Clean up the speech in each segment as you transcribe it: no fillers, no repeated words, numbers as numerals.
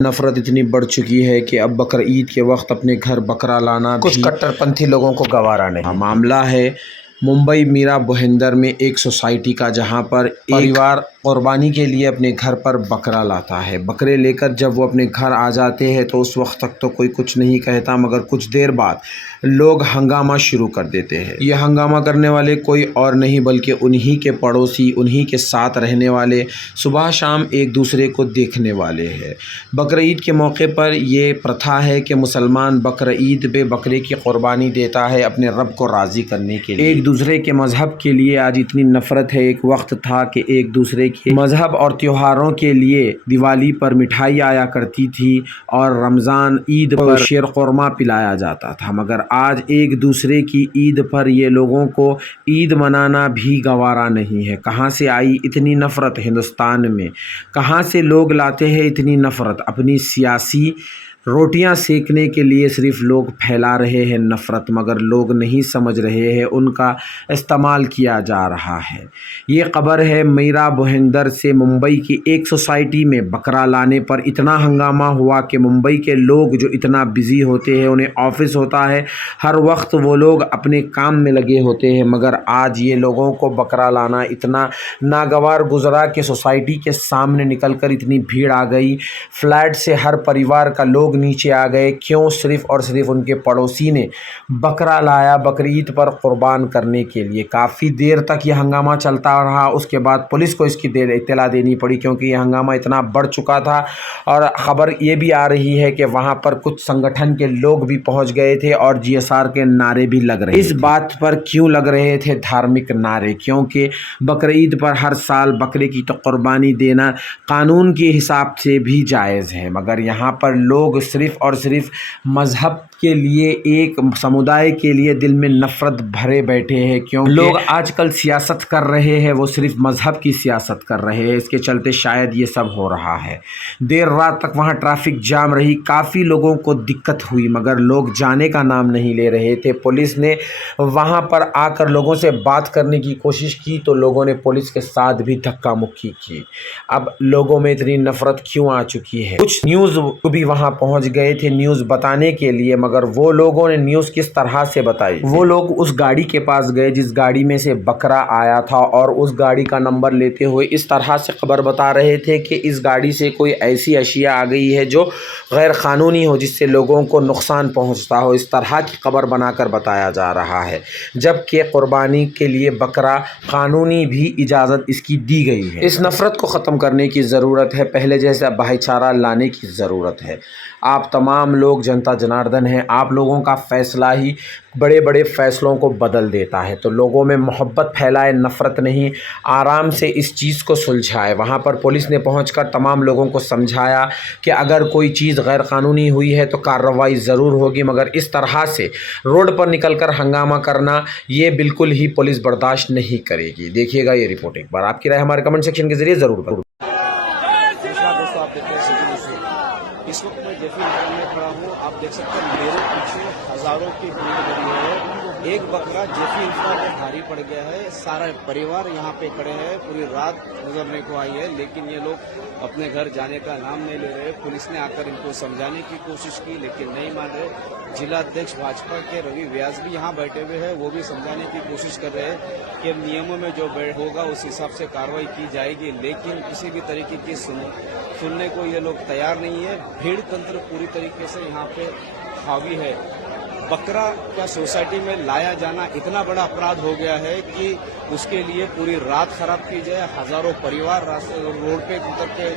नफरत इतनी बढ़ चुकी है कि अब बकर ईद के वक्त अपने घर बकरा लाना कुछ कट्टरपंथी लोगों को गवारा नहीं। मामला है मुंबई मीरा भाईंदर में एक सोसाइटी का, जहां पर परिवार कुर्बानी के लिए अपने घर पर बकरा लाता है। बकरे लेकर जब वो अपने घर आ जाते हैं तो उस वक्त तक तो कोई कुछ नहीं कहता, मगर कुछ देर बाद लोग हंगामा शुरू कर देते हैं। ये हंगामा करने वाले कोई और नहीं बल्कि उन्हीं के पड़ोसी, उन्हीं के साथ रहने वाले, सुबह शाम एक दूसरे को देखने वाले हैं। बकर ईद के मौके पर ये प्रथा है कि मुसलमान बकर ईद पे बकरे की कुर्बानी देता है अपने रब को राज़ी करने के लिए। एक दूसरे के मज़हब के लिए आज इतनी नफ़रत है। एक वक्त था कि एक दूसरे के मज़हब और त्योहारों के लिए दिवाली पर मिठाई आया करती थी और रमज़ान ईद पर शेर ख़ुरमा पिलाया जाता था, मगर आज एक दूसरे की ईद पर ये लोगों को ईद मनाना भी गवारा नहीं है। कहाँ से आई इतनी नफ़रत हिंदुस्तान में? कहाँ से लोग लाते हैं इतनी नफ़रत? अपनी सियासी रोटियां सेकने के लिए सिर्फ लोग फैला रहे हैं नफ़रत, मगर लोग नहीं समझ रहे हैं उनका इस्तेमाल किया जा रहा है। ये खबर है मीरा भाईंदर से। मुंबई की एक सोसाइटी में बकरा लाने पर इतना हंगामा हुआ कि मुंबई के लोग जो इतना बिज़ी होते हैं, उन्हें ऑफिस होता है, हर वक्त वो लोग अपने काम में लगे होते हैं, मगर आज ये लोगों को बकरा लाना इतना नागवार गुजरा कि सोसाइटी के सामने निकल कर इतनी भीड़ आ गई। फ्लैट से हर परिवार का लोग नीचे आ गए। क्यों? सिर्फ और सिर्फ उनके पड़ोसी ने बकरा लाया बकरीद पर कुर्बान करने के लिए। काफ़ी देर तक ये हंगामा चलता रहा। उसके बाद पुलिस को इसकी इत्तला देनी पड़ी, क्योंकि ये हंगामा इतना बढ़ चुका था। और ख़बर ये भी आ रही है कि वहाँ पर कुछ संगठन के लोग भी पहुँच गए थे और GSR के नारे भी लग रहे थे। इस बात पर क्यों लग रहे थे धार्मिक नारे? क्योंकि बकरीद पर हर साल बकरे की तो कुर्बानी देना कानून के हिसाब से भी जायज़ है, मगर यहाँ पर लोग सिर्फ़ और सिर्फ मज़हब के लिए, एक समुदाय के लिए दिल में नफ़रत भरे बैठे हैं। क्यों लोग आजकल सियासत कर रहे हैं, वो सिर्फ मज़हब की सियासत कर रहे हैं। इसके चलते शायद ये सब हो रहा है। देर रात तक वहाँ ट्रैफिक जाम रही, काफ़ी लोगों को दिक्कत हुई, मगर लोग जाने का नाम नहीं ले रहे थे। पुलिस ने वहाँ पर आकर लोगों से बात करने की कोशिश की तो लोगों ने पुलिस के साथ भी धक्का मुक्की की। अब लोगों में इतनी नफ़रत क्यों आ चुकी है? कुछ न्यूज़ भी वहाँ पहुँच गए थे न्यूज़ बताने के लिए, मगर वो लोगों ने न्यूज़ किस तरह से बताई? वो लोग उस गाड़ी के पास गए जिस गाड़ी में से बकरा आया था, और उस गाड़ी का नंबर लेते हुए इस तरह से खबर बता रहे थे कि इस गाड़ी से कोई ऐसी अशिया आ गई है जो गैर कानूनी हो, जिससे लोगों को नुकसान पहुंचता हो। इस तरह की खबर बनाकर बताया जा रहा है, जबकि कुर्बानी के लिए बकरा कानूनी भी इजाज़त इसकी दी गई है। इस नफ़रत को ख़त्म करने की ज़रूरत है। पहले जैसा भाईचारा लाने की ज़रूरत है। आप तमाम लोग जनता जनार्दन हैं, आप लोगों का फ़ैसला ही बड़े बड़े फ़ैसलों को बदल देता है। तो लोगों में मोहब्बत फैलाए, नफ़रत नहीं। आराम से इस चीज़ को सुलझाए। वहाँ पर पुलिस ने पहुंचकर तमाम लोगों को समझाया कि अगर कोई चीज़ गैर कानूनी हुई है तो कार्रवाई ज़रूर होगी, मगर इस तरह से रोड पर निकलकर हंगामा करना ये बिल्कुल ही पुलिस बर्दाश्त नहीं करेगी। देखिएगा ये रिपोर्ट एक बार। आपकी राय हमारे कमेंट सेक्शन के ज़रिए ज़रूर करूँ। दोस्तों आप देख रहे हैं इस वक्त मैं जेफी में खड़ा हूँ। आप देख सकते हैं मेरे पीछे हजारों की भीड़ लगी है। एक बकरा जेफी इंफ्रा में भारी पड़ गया है। सारा परिवार यहाँ पे खड़े हैं, पूरी रात गुजरने को आई है, लेकिन ये लोग अपने घर जाने का नाम नहीं ले रहे। पुलिस ने आकर इनको समझाने की कोशिश की, लेकिन नहीं मान रहे। जिला अध्यक्ष भाजपा के रवि व्यास भी यहाँ बैठे हुए हैं, वो भी समझाने की कोशिश कर रहे हैं कि नियमों में जो होगा उस हिसाब से कार्रवाई की जाएगी, लेकिन किसी भी तरीके की सुनने को ये लोग तैयार नहीं है। भीड़ तंत्र पूरी तरीके से यहाँ पे हावी है। बकरा क्या सोसाइटी में लाया जाना इतना बड़ा अपराध हो गया है कि उसके लिए पूरी रात खराब की जाए। हजारों परिवार रास्ते रोड पे उतर के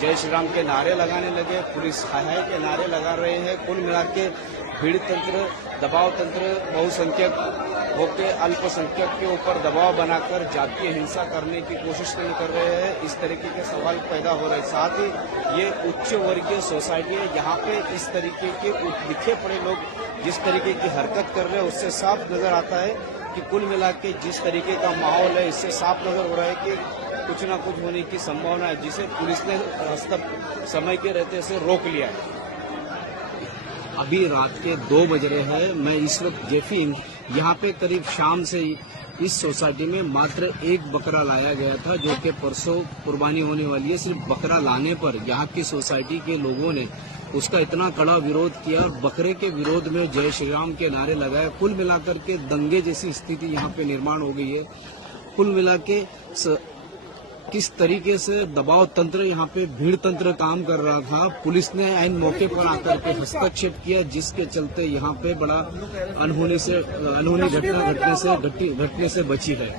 जय श्री राम के नारे लगाने लगे, पुलिस हाय के नारे लगा रहे हैं। कुल मिला के भीड़ तंत्र, दबाव तंत्र, बहुसंख्यक होकर अल्पसंख्यक के ऊपर दबाव बनाकर जातीय हिंसा करने की कोशिश कर रहे हैं। इस तरीके के सवाल पैदा हो रहे हैं। साथ ही ये उच्च वर्गीय सोसाइटी है, यहाँ पे इस तरीके के लिखे पड़े लोग जिस तरीके की हरकत कर रहे हैं उससे साफ नजर आता है कि कुल मिला के जिस तरीके का माहौल है, इससे साफ नजर हो रहा है कि कुछ ना कुछ होने की संभावना है, जिसे पुलिस ने समय के रहते से रोक लिया है। अभी रात के 2 बज रहे हैं। मैं इस वक्त जेफी यहाँ पे करीब शाम से इस सोसाइटी में मात्र एक बकरा लाया गया था, जो कि परसों कुर्बानी होने वाली है। सिर्फ बकरा लाने पर यहाँ की सोसाइटी के लोगों ने उसका इतना कड़ा विरोध किया और बकरे के विरोध में जय श्री राम के नारे लगाए। कुल मिलाकर के दंगे जैसी स्थिति यहाँ पे निर्माण हो गई है। कुल मिला के किस तरीके से दबाव तंत्र यहाँ पे भीड़ तंत्र काम कर रहा था, पुलिस ने ऐन मौके पर आकर के हस्तक्षेप किया, जिसके चलते यहाँ पे बड़ा अनहोनी घटना घटने से बची है।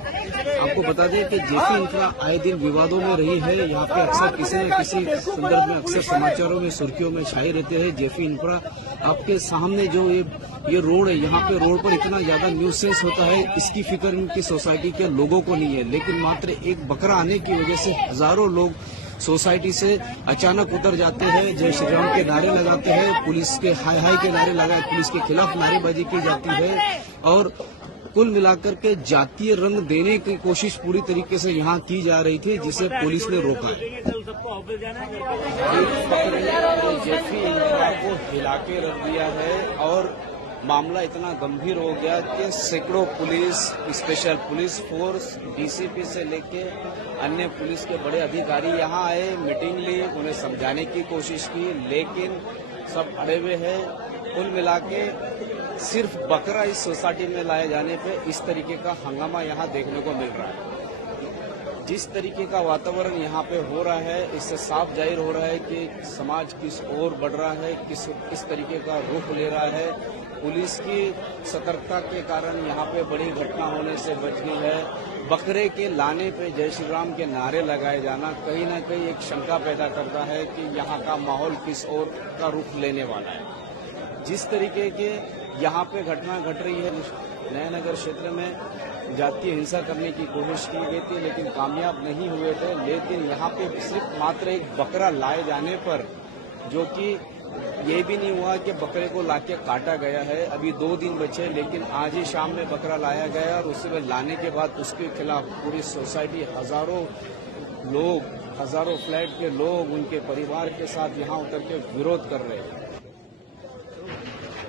आपको बता दें कि जेफी इंफ्रा आए दिन विवादों में रही है। यहाँ पे अक्सर किसी न किसी संदर्भ में अक्सर समाचारों में सुर्खियों में छाए रहते हैं। जेफी इंफ्रा आपके सामने जो ये रोड है, यहाँ पे रोड पर इतना ज्यादा न्यूसेंस होता है, इसकी फिक्र इनकी सोसाइटी के लोगों को नहीं है। लेकिन मात्र एक बकरा आने की वजह से हजारों लोग सोसाइटी से अचानक उतर जाते हैं, जय श्री राम के नारे लगाते हैं, पुलिस के हाय हाय के नारे लगाए, पुलिस के खिलाफ नारेबाजी की जाती है और कुल मिलाकर के जातीय रंग देने की कोशिश पूरी तरीके से यहाँ की जा रही थी, जिसे पुलिस ने रोका है। जेफी इंफ्रा को हिला के रख दिया है और मामला इतना गंभीर हो गया कि सैकड़ों police, special police force, DCP से लेके अन्य पुलिस के बड़े अधिकारी यहाँ आए, मीटिंग ली, उन्हें समझाने की कोशिश की, लेकिन सब अड़े हुए हैं। कुल मिला के सिर्फ बकरा इस सोसाइटी में लाए जाने पे इस तरीके का हंगामा यहाँ देखने को मिल रहा है। जिस तरीके का वातावरण यहाँ पे हो रहा है, इससे साफ जाहिर हो रहा है कि समाज किस ओर बढ़ रहा है, किस तरीके का रुख ले रहा है। पुलिस की सतर्कता के कारण यहाँ पे बड़ी घटना होने से बच गई है। बकरे के लाने पे जय श्री राम के नारे लगाए जाना कहीं न कहीं एक शंका पैदा करता है कि यहाँ का माहौल किस ओर का रुख लेने वाला है। जिस तरीके के यहाँ पे घटना घट रही है, नयानगर क्षेत्र में जातीय हिंसा करने की कोशिश की गई थी, लेकिन कामयाब नहीं हुए थे। लेकिन यहाँ पे सिर्फ मात्र एक बकरा लाए जाने पर, जो कि ये भी नहीं हुआ कि बकरे को लाके काटा गया है, अभी 2 दिन बचे, लेकिन आज ही शाम में बकरा लाया गया और उससे लाने के बाद उसके खिलाफ पूरी सोसाइटी, हजारों लोग, हजारों फ्लैट के लोग, उनके परिवार के साथ यहाँ उतर के विरोध कर रहे हैं।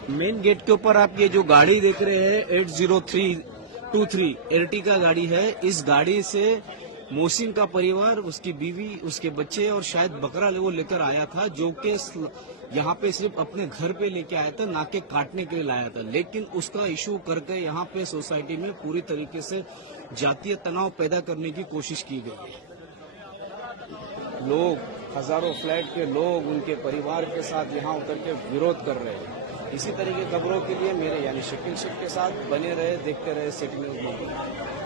मेन गेट के ऊपर आप ये जो गाड़ी देख रहे हैं 80323 एर्टिगा गाड़ी है। इस गाड़ी से मोहसिन का परिवार, उसकी बीवी, उसके बच्चे और शायद बकरा वो लेकर आया था, जो कि यहाँ पे सिर्फ अपने घर पे लेके आया था, ना कि काटने के लिए लाया था। लेकिन उसका इशू करके यहाँ पे सोसाइटी में पूरी तरीके से जातीय तनाव पैदा करने की कोशिश की गई है। लोग, हजारों फ्लैट के लोग, उनके परिवार के साथ यहाँ उतर के विरोध कर रहे हैं। इसी तरह की खबरों के लिए मेरे यानी शकील शेख के साथ बने रहे, देखते रहे सिटी न्यूज़।